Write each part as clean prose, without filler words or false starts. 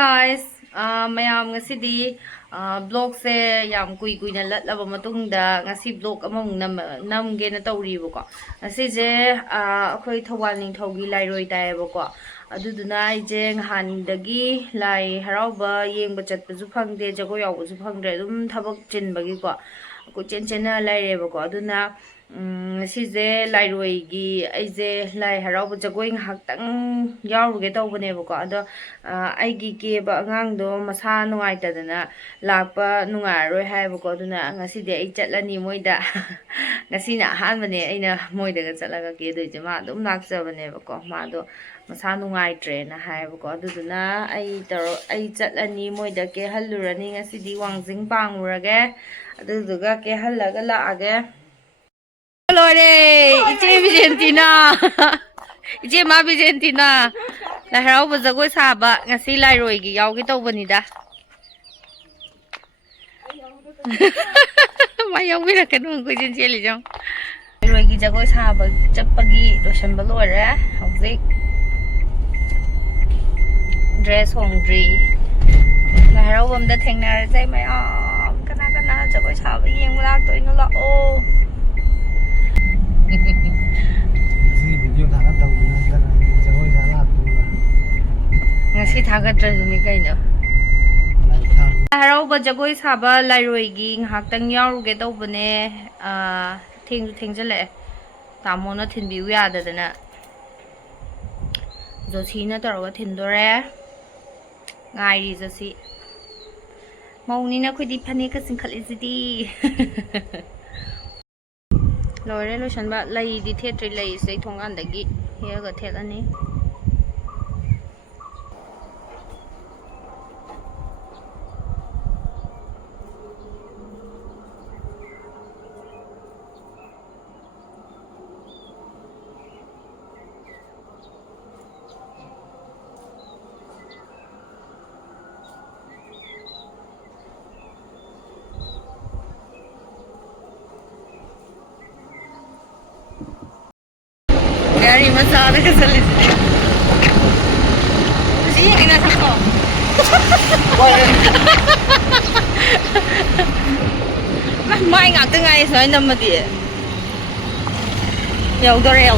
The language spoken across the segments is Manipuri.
guys, mayam ngasidi blog se yam kui na latlaba matungda ngasi blog among namge na tawribako ngasi je akhoi Thoubal Ningthou gi lairoi taibako aduduna ije nghandagi lai harauba yengba chatpasu phangde jagoi yawbasu phangdre dum thabak chinbagi ko ko chen lairebako aduna size lairoi gi aije lai harauba jagoi nghaktang yawruge tawbanebako ado aigi keba angangdo masa nungaitadana lakpa nungaroi haibako aduna ngasidi ai chatlani moida ngasina ahanbane aina moidaga chatlaga ke doije ma dum lakjabanebako mado masa nungaitre na haibako aduduna ai chatlani moida ke hallurani ngasidi wangjing pangurage aduduga ke hallaga laage lore iche Vigentina iche ma Vigentina la harau jagoi saba ngasi lairoi gi yaugi tawbanida ma yaubira kanu ko jin cheli jong lairoi gi jagoi saba chapagi losanba lore hauzik dress hongdri la harau bamda thengnar jai mai kana jagoi saba yengma lak toino la o ngasi thagadrajuni kaino harauba jagoi saba lairoi gi nghaktang yawruge tawbane thengjale tamona thinbiu yadadana josina taraga thindore ngairi josi maunina khodi phane ka singkhalesidi lore losanba lai di theatre lai sei thongandagi hega thelani Gari masala ka sa list. Sige, inasa ko. Mai ngạc tới ngay rồi nằm mà đi. Yaudore.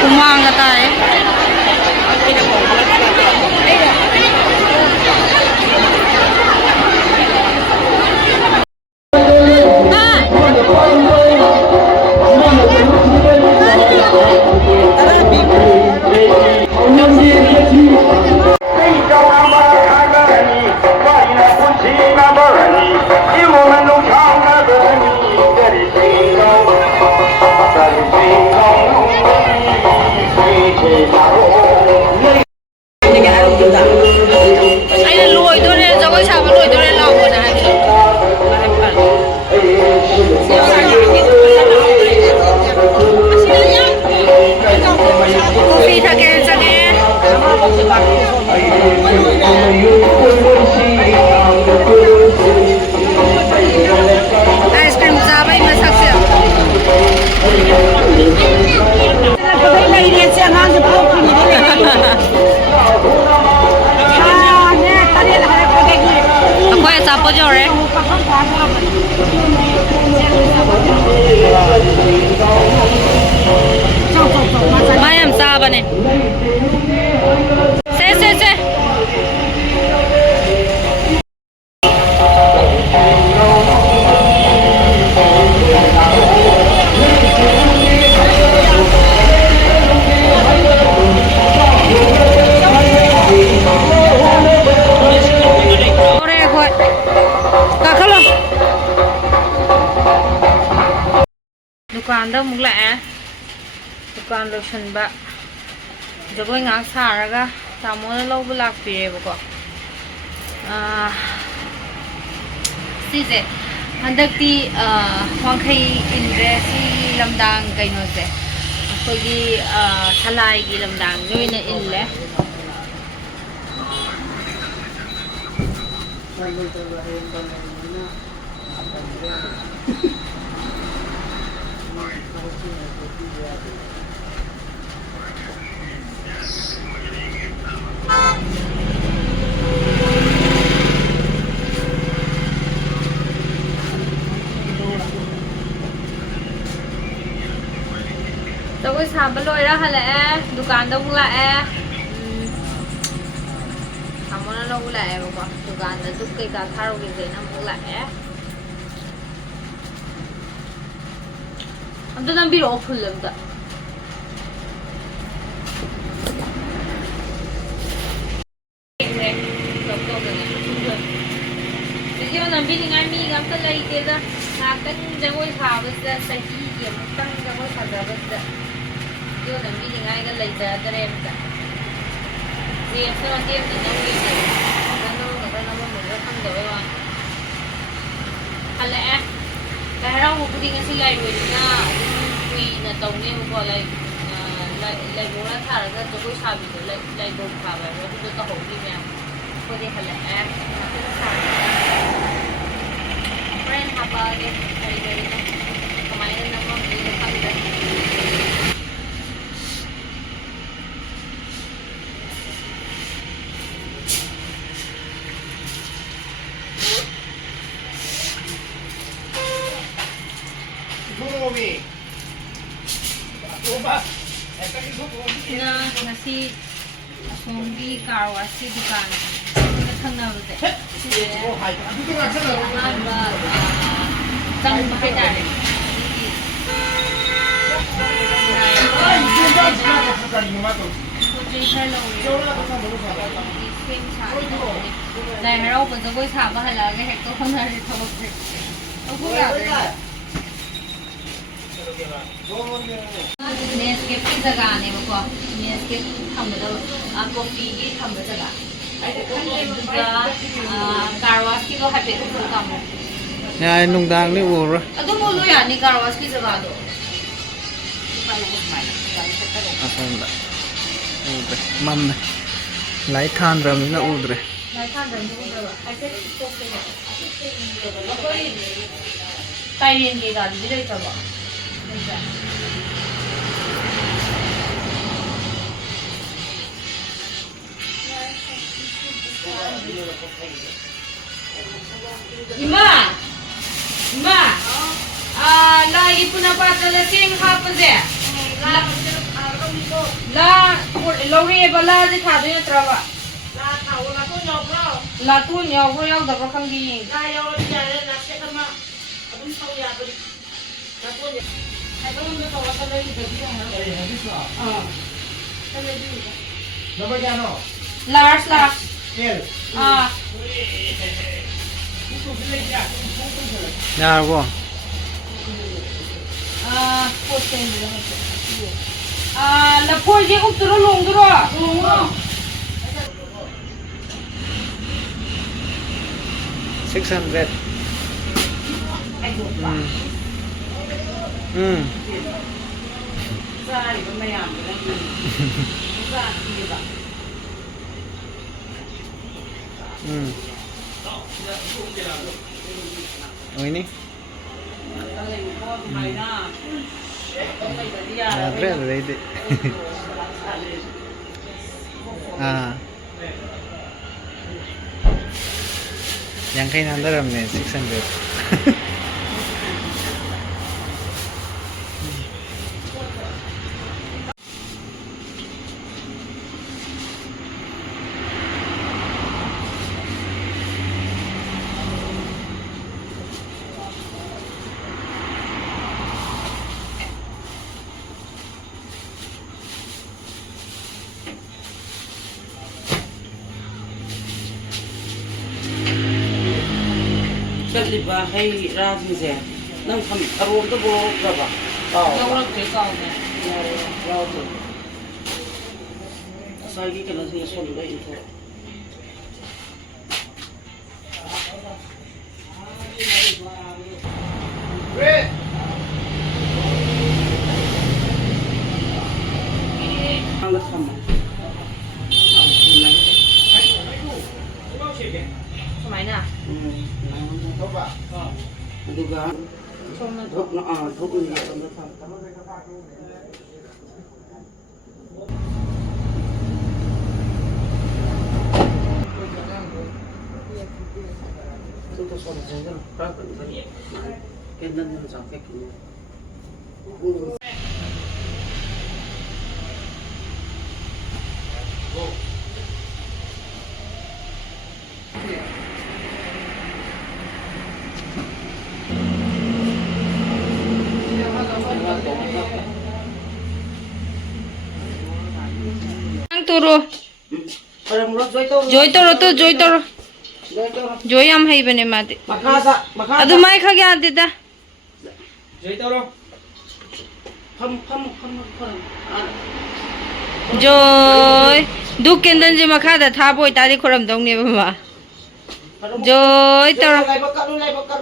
Kumanga tayo. Anh lùi tôi nên cho cái sao mà lùi tôi nên lòng rồi này. Coffee thật kìa cho nghe. Ice cream ra vậy mà sắc xịn. Ako ay sapo jo re. Mayam sa ba ne? Se. Dukaan daw mula dukaan lotion ba Jagoi ngak saraga tamo na lawba lakpire bako sise handakti wangkai indre si lamdang kaino se akogi thalai gi lamdang joina ille Jagoi saba loi ra hale dukan da mula amona lo mula bako dukan da duk kai ka tharo gi je na mula amda nam biro full amda Yo nambi ngai mi gam ta lai te da na kan Jagoi khawes da sahi gi amtang Jagoi khadabas da yo nambi ngai ga lai da dare da ye so te ni no ni no ga na mo mo kham da wa ala la ra wo pudi ngasi lairoi na kui na tong ne ko lai lai mo la thar ga Jagoi sabi do lai do kha ba ro do ta ho ni me ko de hala friend haba de lairoi na kamai na mo ni kham da na ngasi asonggi karwa si dukan na thangna bate ba tang ba kai dare Lai harau ba Jagoi sa ba hala ga hek to khona ri thawak re aku ga Nescafe की जगह ने वो Nescafe थम्बदो कॉफी की थम्ब जगह कारवास की वो हैप्पी को काम यार नुंगदांग नि उर अदो मोलो यानी कारवास की जगह दो असंदा उद्रे मम लाइट थान रम न उद्रे लाइट थान रम उद्रे ऐसे कोई टाइम की गाड़ी भी लेता बा Ima! Ima! Lagi po na pa talasing hapaze. Lauri ba la di thado yung trawa? Latun yaw bro yaw dabra kang di. Large. Nhà của là phôi gì cũng từ nó lùng rồi. 600. Ra thì con mày làm cái gì? Ra thì vậy. Ini Nggak ada ide. Yang kayak nandaram nih 600. Liba hay razi ze nang tham arom to bo ka ba Đâu ke kau ne. yaw to sagi kana se son da info ang tham Mày nè. Duga dhok na dhok ni ya na tham tu to son jeng pra ka ni ken nan na sa ke ki Ang turo. parang ro joy to Joy am hay bane mate. makada Adu mai khage adida. joy to ro kham Joy. Du kendan je makha da tha boi ta di khoram dong ne ba. Joy toro. lai bakka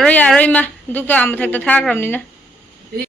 ro Yaroi ma. Du to am thak ta tha kram ni na.